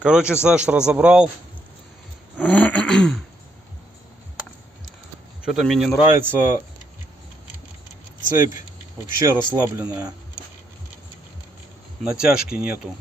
Короче, Саш разобрал. Что-то мне не нравится. Цепь вообще расслабленная. Натяжки нету.